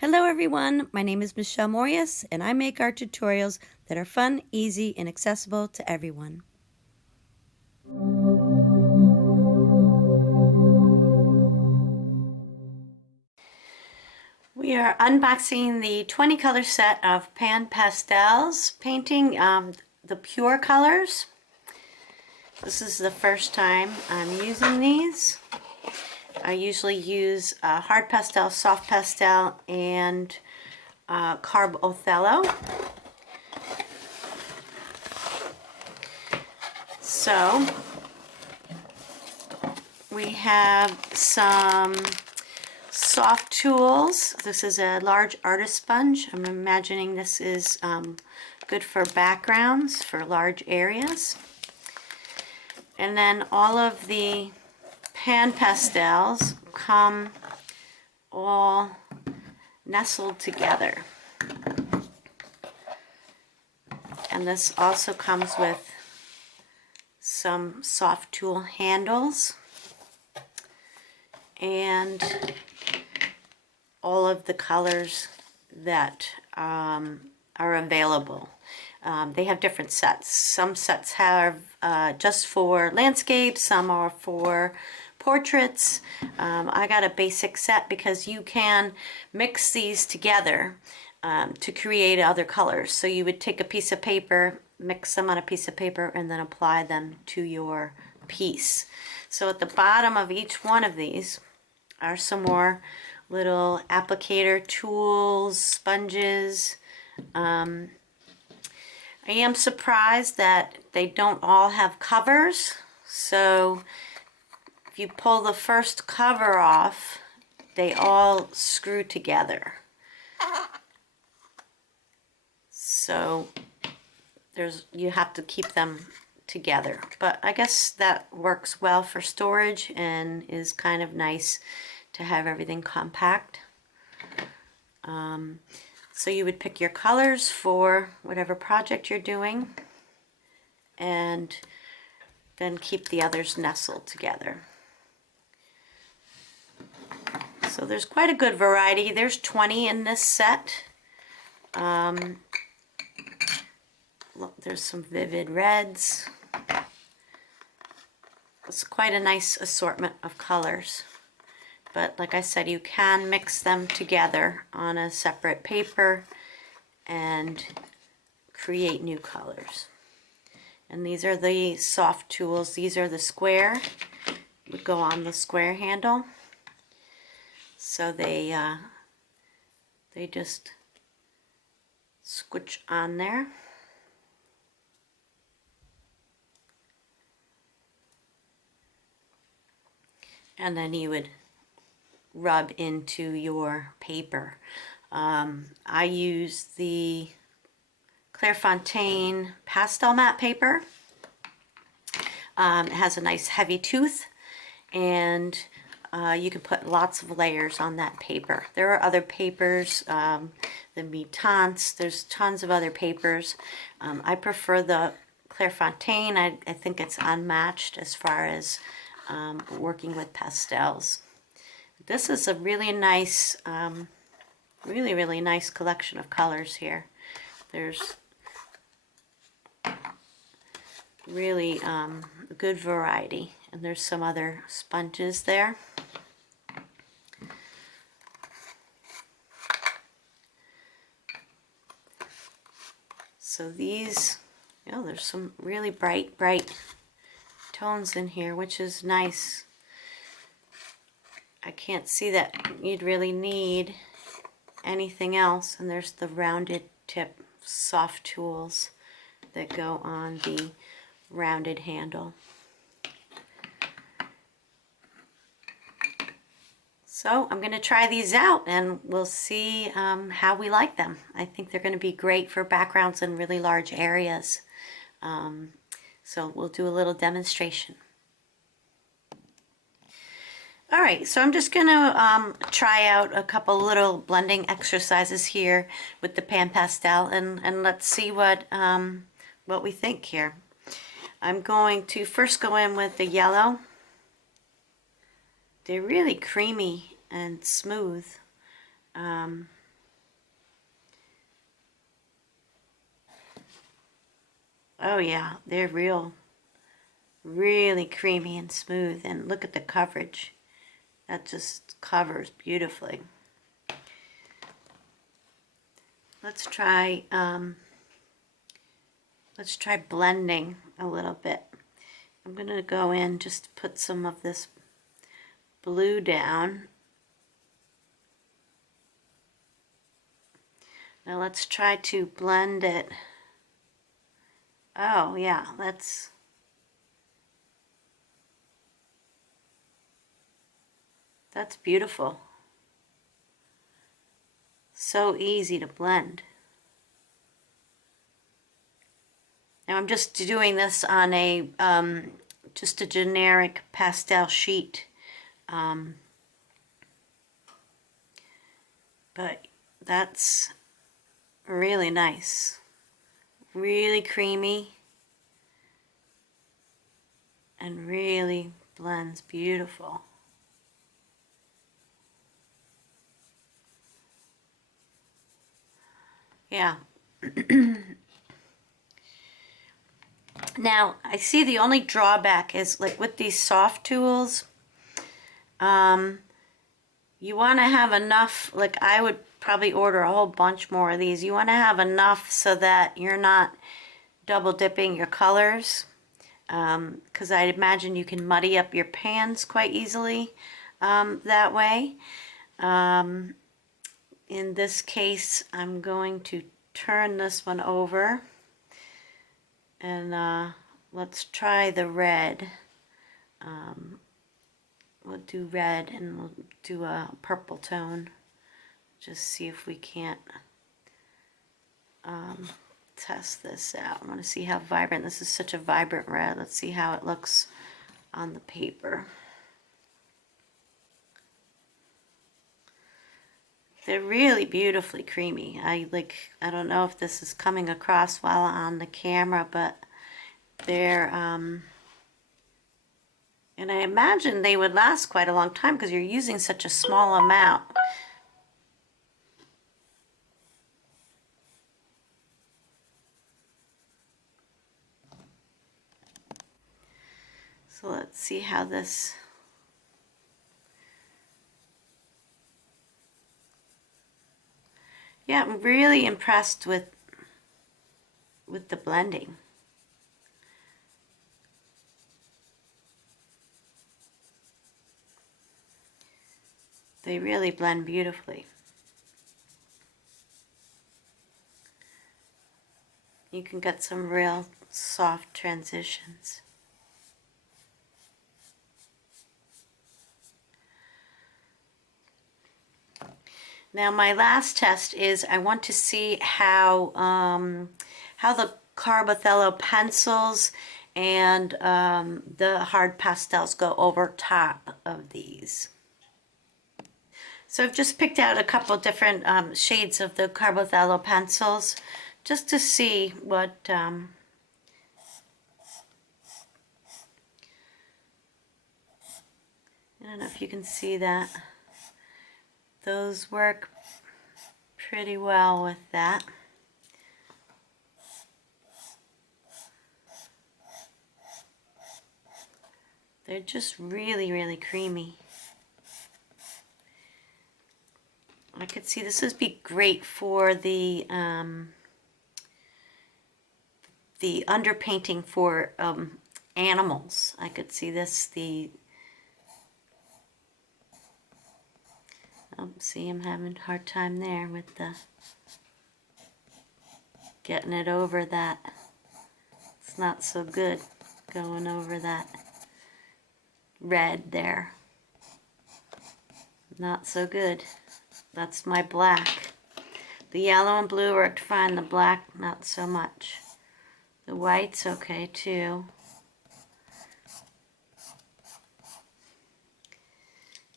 Hello everyone, my name is Michelle Moreus and I make art tutorials that are fun, easy, and accessible to everyone. We are unboxing the 20 color set of Pan Pastels, painting the pure colors. This is the first time I'm using these. I usually use hard pastel, soft pastel, and Carbothello. So we have some soft tools. This is a large artist sponge. I'm imagining this is good for backgrounds, for large areas. And then all of the pan pastels come all nestled together. And this also comes with some soft tool handles and all of the colors that are available. They have different sets. Some sets have just for landscapes, some are for portraits. I got a basic set because you can mix these together to create other colors. So you would take a piece of paper, mix them on a piece of paper, and then apply them to your piece. So at the bottom of each one of these are some more little applicator tools, sponges. I am surprised that they don't all have covers. So if you pull the first cover off, they all screw together. So you have to keep them together. But I guess that works well for storage and is kind of nice to have everything compact. So you would pick your colors for whatever project you're doing and then keep the others nestled together. So there's quite a good variety. There's 20 in this set. Look, there's some vivid reds. It's quite a nice assortment of colors. But like I said, you can mix them together on a separate paper and create new colors. And these are the soft tools. These are the square. Would go on the square handle. So they just squish on there. And then you would rub into your paper. I use the Clairefontaine pastel matte paper. It has a nice heavy tooth, and you can put lots of layers on that paper. There are other papers, the Mitance, there's tons of other papers. I prefer the Clairefontaine. I think it's unmatched as far as working with pastels. This is a really nice, really nice collection of colors here. There's really a good variety, and there's some other sponges there. So these, there's some really bright tones in here, which is nice. I can't see that you'd really need anything else. And there's the rounded tip soft tools that go on the rounded handle. So I'm going to try these out and we'll see how we like them. I think they're going to be great for backgrounds in really large areas. So we'll do a little demonstration. All right, so I'm just going to try out a couple little blending exercises here with the Pan Pastel, and let's see what we think here. I'm going to first go in with the yellow. They're really creamy and smooth. Oh yeah, they're really creamy and smooth. And look at the coverage. That just covers beautifully. Let's try blending a little bit. I'm going to go in, just put some of this blue down. Now let's try to blend it. Oh yeah, that's beautiful. So easy to blend. Now I'm just doing this on a just a generic pastel sheet, but that's really nice, really creamy, and really blends beautiful. Yeah. Now, I see the only drawback is, like with these soft tools, you want to have enough, like I would probably order a whole bunch more of these. You want to have enough so that you're not double dipping your colors, because I'd imagine you can muddy up your pans quite easily that way. In this case, I'm going to turn this one over, and let's try the red. We'll do red, and we'll do a purple tone. Just see if we can't test this out. I want to see how vibrant. This is such a vibrant red. Let's see how it looks on the paper. They're really beautifully creamy. I don't know if this is coming across well on the camera, but they're and I imagine they would last quite a long time because you're using such a small amount. So let's see how this. Yeah, I'm really impressed with the blending. They really blend beautifully. You can get some real soft transitions. Now my last test is I want to see how the Carbothello pencils and the hard pastels go over top of these. So I've just picked out a couple different shades of the Carbothello pencils just to see what I don't know if you can see that. Those work pretty well with that. They're just really, really creamy. I could see this would be great for the underpainting for animals. I could see this, oh, see, I'm having a hard time there with the getting it over that. It's not so good going over that red there. Not so good. That's my black. The yellow and blue worked fine. The black, not so much. The white's okay too.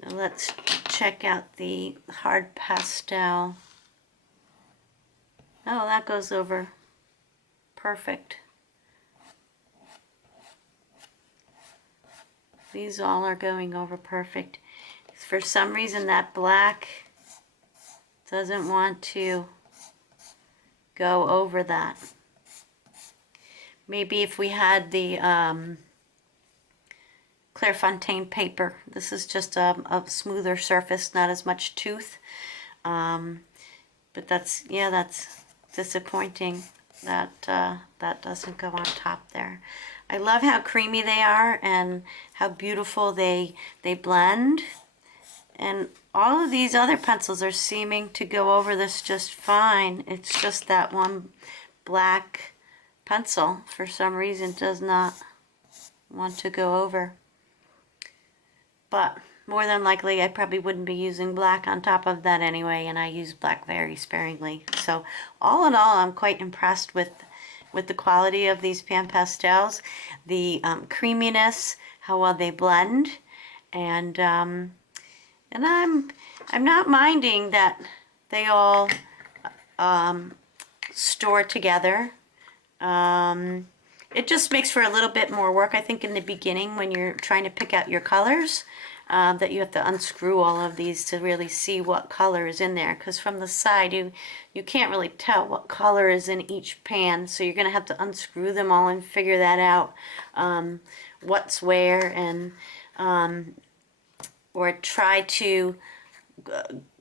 Now let's check out the hard pastel. Oh, that goes over perfect. These all are going over perfect. For some reason that black doesn't want to go over that. maybe if we had the Clairefontaine paper. This is just a smoother surface, not as much tooth. But that's, yeah, that's disappointing that that doesn't go on top there. I love how creamy they are and how beautiful they blend. And all of these other pencils are seeming to go over this just fine. It's just that one black pencil for some reason does not want to go over. But more than likely I probably wouldn't be using black on top of that anyway, and I use black very sparingly. So all in all, I'm quite impressed with the quality of these Pan Pastels, the creaminess, how well they blend, and I'm not minding that they all store together. It just makes for a little bit more work, I think, in the beginning when you're trying to pick out your colors, that you have to unscrew all of these to really see what color is in there, because from the side you can't really tell what color is in each pan, so you're going to have to unscrew them all and figure that out, what's where, and or try to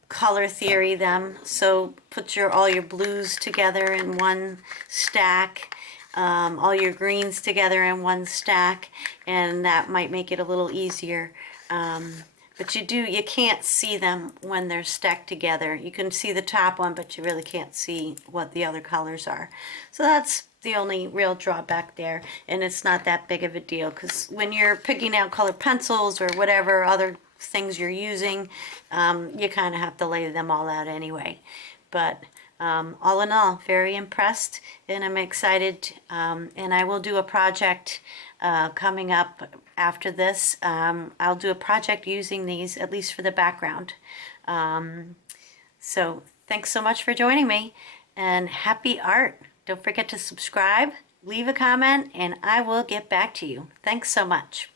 color theory them. So put all your blues together in one stack, all your greens together in one stack, and that might make it a little easier. But you can't see them when they're stacked together. You can see the top one, but you really can't see what the other colors are. So that's the only real drawback there, and it's not that big of a deal, because when you're picking out colored pencils or whatever other things you're using, you kind of have to lay them all out anyway. But all in all, very impressed, and I'm excited, and I will do a project coming up after this. I'll do a project using these, at least for the background. So thanks so much for joining me, and happy art. Don't forget to subscribe, leave a comment, and I will get back to you. Thanks so much.